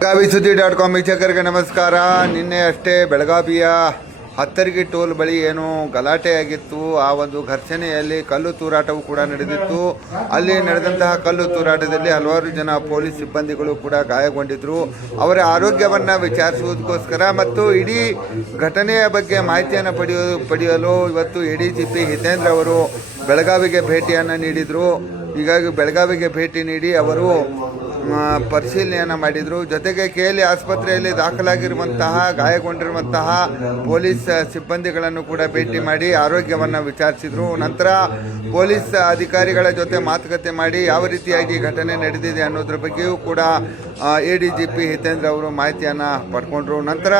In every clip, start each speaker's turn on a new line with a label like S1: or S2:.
S1: ಬೆಳಗಾವಿ ಸುದ್ದಿ dot com ವೀಕ್ಷಕರಿಗೆ ನಮಸ್ಕಾರ. ನಿನ್ನೆ ಅಷ್ಟೇ ಬೆಳಗಾವಿಯ ಹತ್ತರಿಗೆ ಟೋಲ್ ಬಳಿ ಏನು ಗಲಾಟೆ ಆಗಿತ್ತು. ಆ ಒಂದು ಘರ್ಷಣೆಯಲ್ಲಿ ಕಲ್ಲು ತೂರಾಟವು ಕೂಡ ನಡೆದಿತ್ತು. ಅಲ್ಲಿ ನಡೆದಂತಹ ಕಲ್ಲು ತೂರಾಟದಲ್ಲಿ ಹಲವಾರು ಜನ ಪೊಲೀಸ್ ಸಿಬ್ಬಂದಿಗಳು ಕೂಡ ಗಾಯಗೊಂಡಿದ್ರು. ಅವರ ಆರೋಗ್ಯವನ್ನು ವಿಚಾರಿಸುವುದಕ್ಕೋಸ್ಕರ ಮತ್ತು ಇಡೀ ಘಟನೆಯ ಬಗ್ಗೆ ಮಾಹಿತಿಯನ್ನು ಪಡೆಯಲು ಪಡೆಯಲು ಇವತ್ತು A D G P Hitendra ಅವರು ಬೆಳಗಾವಿಗೆ ಭೇಟಿಯನ್ನು ನೀಡಿದರು. ಹೀಗಾಗಿ ಬೆಳಗಾವಿಗೆ ಭೇಟಿ ನೀಡಿ ಅವರು ಪರಿಶೀಲನೆಯನ್ನು ಮಾಡಿದರು. ಜೊತೆಗೆ ಕೆ ಎಲ್ ಆಸ್ಪತ್ರೆಯಲ್ಲಿ ದಾಖಲಾಗಿರುವಂತಹ, ಗಾಯಗೊಂಡಿರುವಂತಹ ಪೊಲೀಸ್ ಸಿಬ್ಬಂದಿಗಳನ್ನು ಕೂಡ ಭೇಟಿ ಮಾಡಿ ಆರೋಗ್ಯವನ್ನು ವಿಚಾರಿಸಿದರು. ನಂತರ ಪೊಲೀಸ್ ಅಧಿಕಾರಿಗಳ ಜೊತೆ ಮಾತುಕತೆ ಮಾಡಿ ಯಾವ ರೀತಿಯಾಗಿ ಘಟನೆ ನಡೆದಿದೆ ಅನ್ನೋದ್ರ ಬಗ್ಗೆಯೂ ಕೂಡ A D G P Hitendra ಅವರು ಮಾಹಿತಿಯನ್ನು ಪಡ್ಕೊಂಡ್ರು. ನಂತರ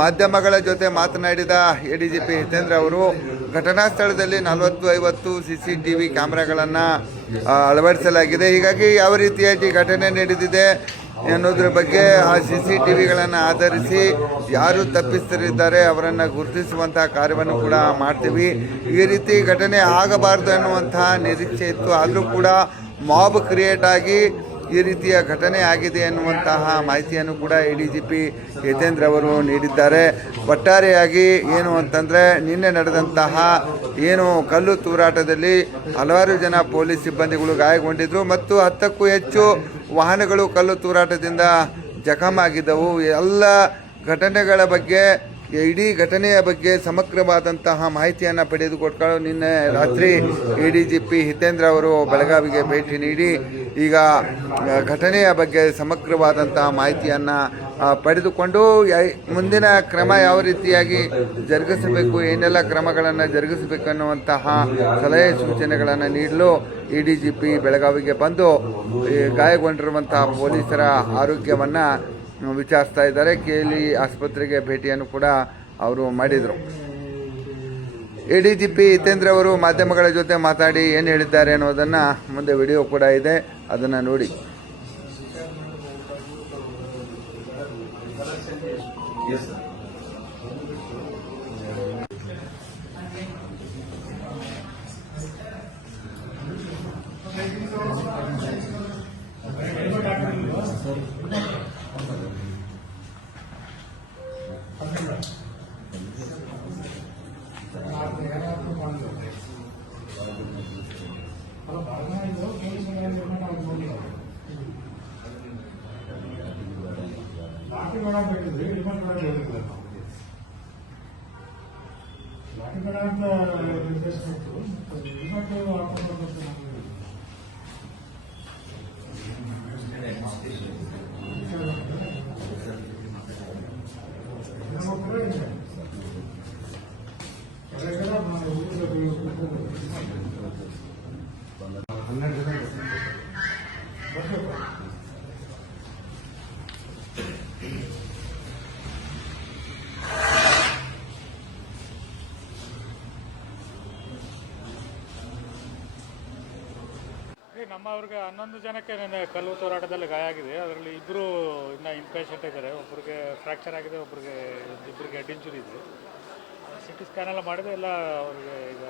S1: ಮಾಧ್ಯಮಗಳ ಜೊತೆ ಮಾತನಾಡಿದ A D G P Hitendra ಅವರು, ಘಟನಾ ಸ್ಥಳದಲ್ಲಿ ನಲವತ್ತು ಐವತ್ತು ಸಿ ಸಿ ಟಿ ವಿ ಕ್ಯಾಮ್ರಾಗಳನ್ನು ಅಳವಡಿಸಲಾಗಿದೆ. ಹೀಗಾಗಿ ಯಾವ ರೀತಿಯಾಗಿ ಘಟನೆ ನಡೆದಿದೆ ಎನ್ನುವುದ್ರ ಬಗ್ಗೆ ಆ ಸಿ ಸಿ ಟಿ ವಿಗಳನ್ನು ಆಧರಿಸಿ ಯಾರು ತಪ್ಪಿಸ್ತರಿದ್ದಾರೆ ಅವರನ್ನು ಗುರುತಿಸುವಂತಹ ಕಾರ್ಯವನ್ನು ಕೂಡ ಮಾಡ್ತೀವಿ. ಈ ರೀತಿ ಘಟನೆ ಆಗಬಾರ್ದು ಅನ್ನುವಂತಹ ನಿರೀಕ್ಷೆ ಇತ್ತು. ಆದರೂ ಕೂಡ ಮಾಬ್ ಕ್ರಿಯೇಟ್ ಆಗಿ ಈ ರೀತಿಯ ಘಟನೆ ಆಗಿದೆ ಎನ್ನುವಂತಹ ಮಾಹಿತಿಯನ್ನು ಕೂಡ A D G P Yatendra ಅವರು ನೀಡಿದ್ದಾರೆ. ಒಟ್ಟಾರೆಯಾಗಿ ಏನು ಅಂತಂದರೆ ನಿನ್ನೆ ನಡೆದಂತಹ ಏನು ಕಲ್ಲು ತೂರಾಟದಲ್ಲಿ ಹಲವಾರು ಜನ ಪೊಲೀಸ್ ಸಿಬ್ಬಂದಿಗಳು ಗಾಯಗೊಂಡಿದ್ದರು ಮತ್ತು ಹತ್ತಕ್ಕೂ ಹೆಚ್ಚು ವಾಹನಗಳು ಕಲ್ಲು ತೂರಾಟದಿಂದ ಜಖಮಾಗಿದ್ದವು ಎಲ್ಲ ಘಟನೆಗಳ ಬಗ್ಗೆ ಇಡೀ ಘಟನೆಯ ಬಗ್ಗೆ ಸಮಗ್ರವಾದಂತಹ ಮಾಹಿತಿಯನ್ನು ಪಡೆದುಕೊಟ್ಕೊಂಡು ನಿನ್ನೆ ರಾತ್ರಿ A D G P Hitendra ಅವರು ಬೆಳಗಾವಿಗೆ ಭೇಟಿ ನೀಡಿ ಈಗ ಘಟನೆಯ ಬಗ್ಗೆ ಸಮಗ್ರವಾದಂತಹ ಮಾಹಿತಿಯನ್ನು ಪಡೆದುಕೊಂಡು ಮುಂದಿನ ಕ್ರಮ ಯಾವ ರೀತಿಯಾಗಿ ಜರುಗಿಸಬೇಕು, ಏನೆಲ್ಲ ಕ್ರಮಗಳನ್ನು ಜರುಗಿಸಬೇಕು ಅನ್ನುವಂತಹ ಸಲಹೆ ಸೂಚನೆಗಳನ್ನು ನೀಡಲು ಇ ಡಿ ಜಿ ಪಿ ಬೆಳಗಾವಿಗೆ ಬಂದು ಗಾಯಗೊಂಡಿರುವಂತಹ ಪೊಲೀಸರ ಆರೋಗ್ಯವನ್ನು ವಿಚಾರಿಸ್ತಾ ಇದ್ದಾರೆ ಕೆ ಎಲ್ ಆಸ್ಪತ್ರೆಗೆ ಭೇಟಿಯನ್ನು ಕೂಡ ಅವರು ಮಾಡಿದರು. A D G P Hitendra ಅವರು ಮಾಧ್ಯಮಗಳ ಜೊತೆ ಮಾತಾಡಿ ಏನು ಹೇಳಿದ್ದಾರೆ ಅನ್ನೋದನ್ನು ಮುಂದೆ ವಿಡಿಯೋ ಕೂಡ ಇದೆ, ಅದನ್ನು ನೋಡಿ.
S2: ಲಾಠಿ ಮಾಡಕ್ ಬೇಕಿದ್ರೆ ರಿಮೋಟ್ ಮಾಡಕ್ ಲಾಟಿ ಬೇಡ ಅಂತ ನಿರ್ದೇಶನ ಇತ್ತು ಡಿಮಾಂಡ್ ಬರ್ಬೇಕು ನಮ್ಗೆ. ರಿಮೋಟ್ ಕೂಡ ಇದೆ. ಕೆಳಗಡೆ ನಾವು ಊರಿಗೆ ಬೀಳ್ಬೇಕು. ಹನ್ನೆರಡು ಜನ ಬರ್ಬೇಕು
S3: ಈ ನಮ್ಮ ಅವ್ರಿಗೆ ಹನ್ನೊಂದು ಜನಕ್ಕೆ ನಿನ್ನೆ ಕಲ್ಲು ತೋರಾಟದಲ್ಲಿ ಗಾಯ ಆಗಿದೆ. ಅದರಲ್ಲಿ ಇಬ್ಬರು ಇನ್ನು ಇನ್ಪೇಷಂಟ್ ಇದ್ದಾರೆ. ಒಬ್ಬರಿಗೆ ಫ್ರ್ಯಾಕ್ಚರ್ ಆಗಿದೆ ಒಬ್ಬರಿಗೆ ಇಬ್ಬರಿಗೆ ಹೆಡ್ ಇಂಜುರಿ ಇದೆ. ಸಿ ಟಿ ಸ್ಕ್ಯಾನ್ ಎಲ್ಲ ಮಾಡಿದೆ ಎಲ್ಲ ಅವ್ರಿಗೆ ಈಗ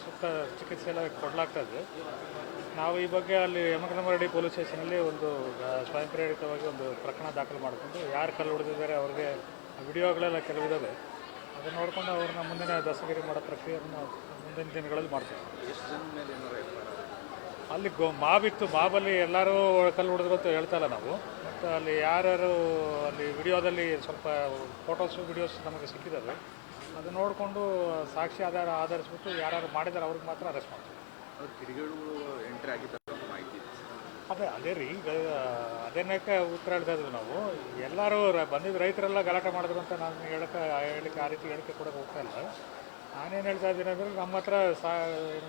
S3: ಸೂಕ್ತ ಚಿಕಿತ್ಸೆ ಎಲ್ಲ ಕೊಡಲಾಗ್ತಾ ಇದೆ. ನಾವು ಈ ಬಗ್ಗೆ ಅಲ್ಲಿ ಯಮಕನಮರಡಿ ಪೊಲೀಸ್ ಸ್ಟೇಷನಲ್ಲಿ ಒಂದು ಸ್ವಯಂ ಪ್ರೇರಿತವಾಗಿ ಒಂದು ಪ್ರಕರಣ ದಾಖಲು ಮಾಡಿಕೊಂಡು ಯಾರು ಕಲ್ಲು ಹೊಡೆದಿದ್ದಾರೆ ಅವ್ರಿಗೆ ವಿಡಿಯೋಗಳೆಲ್ಲ ಕೆಲವಿದ್ದಾವೆ ಅದನ್ನು ನೋಡಿಕೊಂಡು ಅವ್ರನ್ನ ಮುಂದಿನ ದಸ್ತಗಿರಿ ಮಾಡೋ ಪ್ರಕ್ರಿಯೆಯನ್ನು ಮುಂದಿನ ದಿನಗಳಲ್ಲಿ ಮಾಡ್ತೀವಿ. ಅಲ್ಲಿ ಗೋ ಮಾಬಿತ್ತು ಮಾಬಲ್ಲಿ ಎಲ್ಲರೂ ಕಲ್ಲು ಹೊಡೆದ್ರು ಅಂತ ಹೇಳ್ತಾ ಇಲ್ಲ ನಾವು. ಮತ್ತು ಅಲ್ಲಿ ಯಾರ್ಯಾರು ಅಲ್ಲಿ ವಿಡಿಯೋದಲ್ಲಿ ಸ್ವಲ್ಪ ಫೋಟೋಸು ವಿಡಿಯೋಸ್ ನಮಗೆ ಸಿಕ್ಕಿದ್ದಾವೆ ಅದು ನೋಡಿಕೊಂಡು ಸಾಕ್ಷಿ ಆಧಾರ ಆಧರಿಸ್ಬಿಟ್ಟು ಯಾರ್ಯಾರು ಮಾಡಿದ್ದಾರೆ ಅವ್ರಿಗೆ ಮಾತ್ರ ಅರೆಸ್ಟ್ ಮಾಡ್ತೀವಿ.
S4: ಎಂಟ್ರಿ ಆಗಿದ್ದಾರೆ ಮಾಹಿತಿ.
S3: ಅದೇ ಅದೇ ರೀ ಈಗ ಅದೇನಕ್ಕೆ ಉತ್ತರ ಹೇಳ್ತಾ ಇದ್ವಿ ನಾವು. ಎಲ್ಲರೂ ಬಂದಿದ್ದು ರೈತರೆಲ್ಲ ಗಲಾಟೆ ಮಾಡಿದ್ರು ಅಂತ ನಾನು ಹೇಳಕ್ಕೆ ಹೇಳಿಕೆ ಆ ರೀತಿ ಹೇಳಿಕೆ ಕೊಡೋಕೆ ಹೋಗ್ತಾ ಇಲ್ಲ. ನಾನೇನು ಹೇಳ್ತಾ ಇದ್ದೀನಿ ಅಂದರೆ ನಮ್ಮ ಹತ್ರ ಸಾ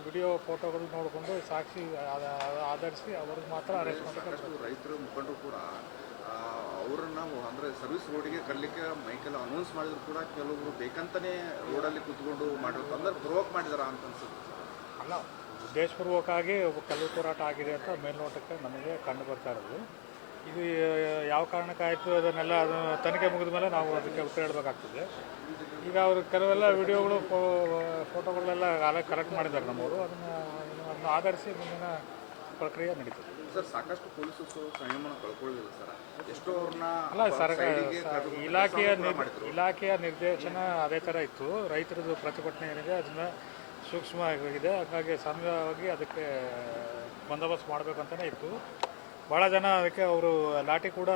S3: ವಿಡಿಯೋ ಫೋಟೋಗಳು ನೋಡಿಕೊಂಡು ಸಾಕ್ಷಿ ಆಧ- ಆಧರಿಸಿ ಅವ್ರಿಗೆ ಮಾತ್ರ ಅರೆಸ್ಟ್
S4: ಮಾಡಬೇಕು ರೈತರು ಮುಖಂಡರು ಕೂಡ ಅವ್ರನ್ನ ಅಂದರೆ ಸರ್ವಿಸ್ ರೋಡಿಗೆ ಕರ್ಲಿಕ್ಕೆ ಮೈಕೆಲ್ಲ ಅನೌನ್ಸ್ ಮಾಡಿದ್ರು ಕೂಡ ಕೆಲವರು ಬೇಕಂತಲೇ ರೋಡಲ್ಲಿ ಕೂತ್ಕೊಂಡು ಮಾಡಿರ್ತಾರೆ ಅಂದ್ರೆ ಪ್ರೊವೋಕ್ ಮಾಡಿದಾರ ಅಂತ ಅನ್ಸುತ್ತೆ
S3: ಅಲ್ಲ ಉದ್ದೇಶಪೂರ್ವಕವಾಗಿ ಒಬ್ಬ ಕಲ್ಲು ಹೋರಾಟ ಆಗಿದೆ ಅಂತ ಮೇಲ್ನೋಟಕ್ಕೆ ನಮಗೆ ಕಂಡು ಬರ್ತಾ ಇರೋದು. ಇದು ಯಾವ ಕಾರಣಕ್ಕಾಯಿತು ಅದನ್ನೆಲ್ಲ ಅದು ತನಿಖೆ ಮುಗಿದ ಮೇಲೆ ನಾವು ಅದಕ್ಕೆ ಉತ್ತರ ಹೇಳಬೇಕಾಗ್ತದೆ. ಈಗ ಅವರು ಕೆಲವೆಲ್ಲ ವಿಡಿಯೋಗಳು ಫೋಟೋಗಳೆಲ್ಲ ಕಲೆಕ್ಟ್ ಮಾಡಿದ್ದಾರೆ ನಮ್ಮವರು. ಅದನ್ನು ಅದನ್ನು ಆಧರಿಸಿ ಮುಂದಿನ ಪ್ರಕ್ರಿಯೆ ನಡೀತದೆ.
S4: ಸರ್ ಸಾಕಷ್ಟು ಪೊಲೀಸರು ಸಂಯಮನ ಕಳ್ಕೊಳ್ಳಿಲ್ಲ ಸರ್. ಎಷ್ಟೋ ಅವ್ರನ್ನ
S3: ಅಲ್ಲ ಸರ್ ಇಲಾಖೆಯ. ಇಲಾಖೆಯ ನಿರ್ದೇಶನ ಅದೇ ಥರ ಇತ್ತು. ರೈತರದ್ದು ಪ್ರತಿಭಟನೆ ಏನಿದೆ ಅದನ್ನ ಸೂಕ್ಷ್ಮವಾಗಿದೆ. ಹಾಗಾಗಿ ಸಮಯವಾಗಿ ಅದಕ್ಕೆ ಬಂದೋಬಸ್ತ್ ಮಾಡಬೇಕಂತಲೇ ಇತ್ತು. ಭಾಳ ಜನ ಅದಕ್ಕೆ ಅವರು ಲಾಠಿ ಕೂಡ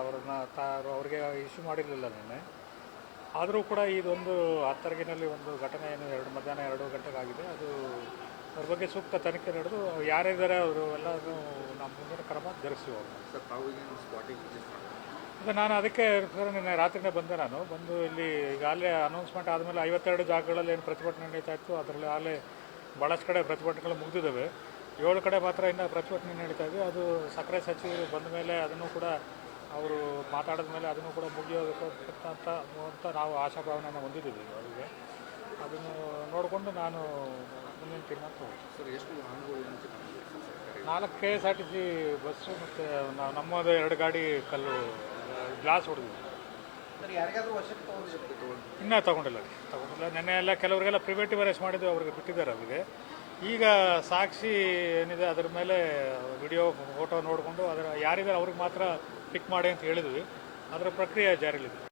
S3: ಅವ್ರನ್ನ ತಾ ಅವ್ರಿಗೆ ಇಶ್ಯೂ ಮಾಡಿರಲಿಲ್ಲ ನಿನ್ನೆ. ಆದರೂ ಕೂಡ ಇದೊಂದು ಹತ್ತರಗಿನಲ್ಲಿ ಒಂದು ಘಟನೆ ಏನು ಎರಡು ಮಧ್ಯಾಹ್ನ ಎರಡು ಗಂಟೆಗಾಗಿದೆ. ಅದು ಅದ್ರ ಬಗ್ಗೆ ಸೂಕ್ತ ತನಿಖೆ ನಡೆದು ಯಾರಿದ್ದಾರೆ ಅವರು ಎಲ್ಲರೂ ನಮ್ಮ ಮುಂದಿನ ಕ್ರಮ
S4: ತಾವು ಈಗ
S3: ನಾನು ಅದಕ್ಕೆ ಸರ್ ನಿನ್ನೆ ರಾತ್ರಿನೇ ಬಂದೆ ನಾನು. ಬಂದು ಇಲ್ಲಿ ಈಗಾಗಲೇ ಅನೌನ್ಸ್ಮೆಂಟ್ ಆದಮೇಲೆ ಐವತ್ತೆರಡು ಜಾಗಗಳಲ್ಲಿ ಏನು ಪ್ರತಿಭಟನೆ ನಡೀತಾ ಇತ್ತು ಅದರಲ್ಲಿ ಆಗಲೇ ಭಾಳಷ್ಟು ಕಡೆ ಪ್ರತಿಭಟನೆಗಳು ಮುಗಿದಿದ್ದಾವೆ. ಏಳು ಕಡೆ ಮಾತ್ರ ಇನ್ನು ಪ್ರತಿಭಟನೆ ನಡೀತಾ ಇದೆ. ಅದು ಸಕ್ಕರೆ ಸಚಿವರು ಬಂದ ಮೇಲೆ ಅದನ್ನು ಕೂಡ ಅವರು ಮಾತಾಡಿದ ಮೇಲೆ ಅದನ್ನು ಕೂಡ ಮುಗಿಯೋದಕ್ಕೆ ಅಂತ ಅಂತ ನಾವು ಆಶಾಭಾವನೆಯನ್ನು ಹೊಂದಿದ್ದೀವಿ ಅವರಿಗೆ. ಅದನ್ನು ನೋಡಿಕೊಂಡು ನಾನು ಮುಂದಿನ ತಿಂಗಳು
S4: ಸರ್ ಎಷ್ಟು
S3: ನಾಲ್ಕು K S R T C bus ಮತ್ತು ನಾವು ನಮ್ಮದು ಎರಡು ಗಾಡಿ ಕಲ್ಲು ಗ್ಲಾಸ್ ಹೊಡೆದಿದ್ವಿ ಇನ್ನೂ ತಗೊಂಡಿಲ್ಲ. ತಗೊಂಡಿಲ್ಲ. ನೆನ್ನೆ ಎಲ್ಲ ಕೆಲವರಿಗೆಲ್ಲ ಪ್ರಿವೇಟಿವ್ ಅರೆಸ್ಟ್ ಮಾಡಿದ್ದು ಅವ್ರಿಗೆ ಬಿಟ್ಟಿದ್ದಾರೆ ಅವರಿಗೆ. ಈಗ ಸಾಕ್ಷಿ ಏನಿದೆ, ಅದ್ರ ಮೇಲೆ ವಿಡಿಯೋ ಫೋಟೋ ನೋಡಿಕೊಂಡು ಅದರ ಯಾರಿದ್ದಾರೆ ಅವ್ರಿಗೆ ಮಾತ್ರ ಪಿಕ್ ಮಾಡಿ ಅಂತ ಹೇಳಿದ್ವಿ. ಅದರ ಪ್ರಕ್ರಿಯೆ ಜಾರಿಯಲ್ಲಿದೆ.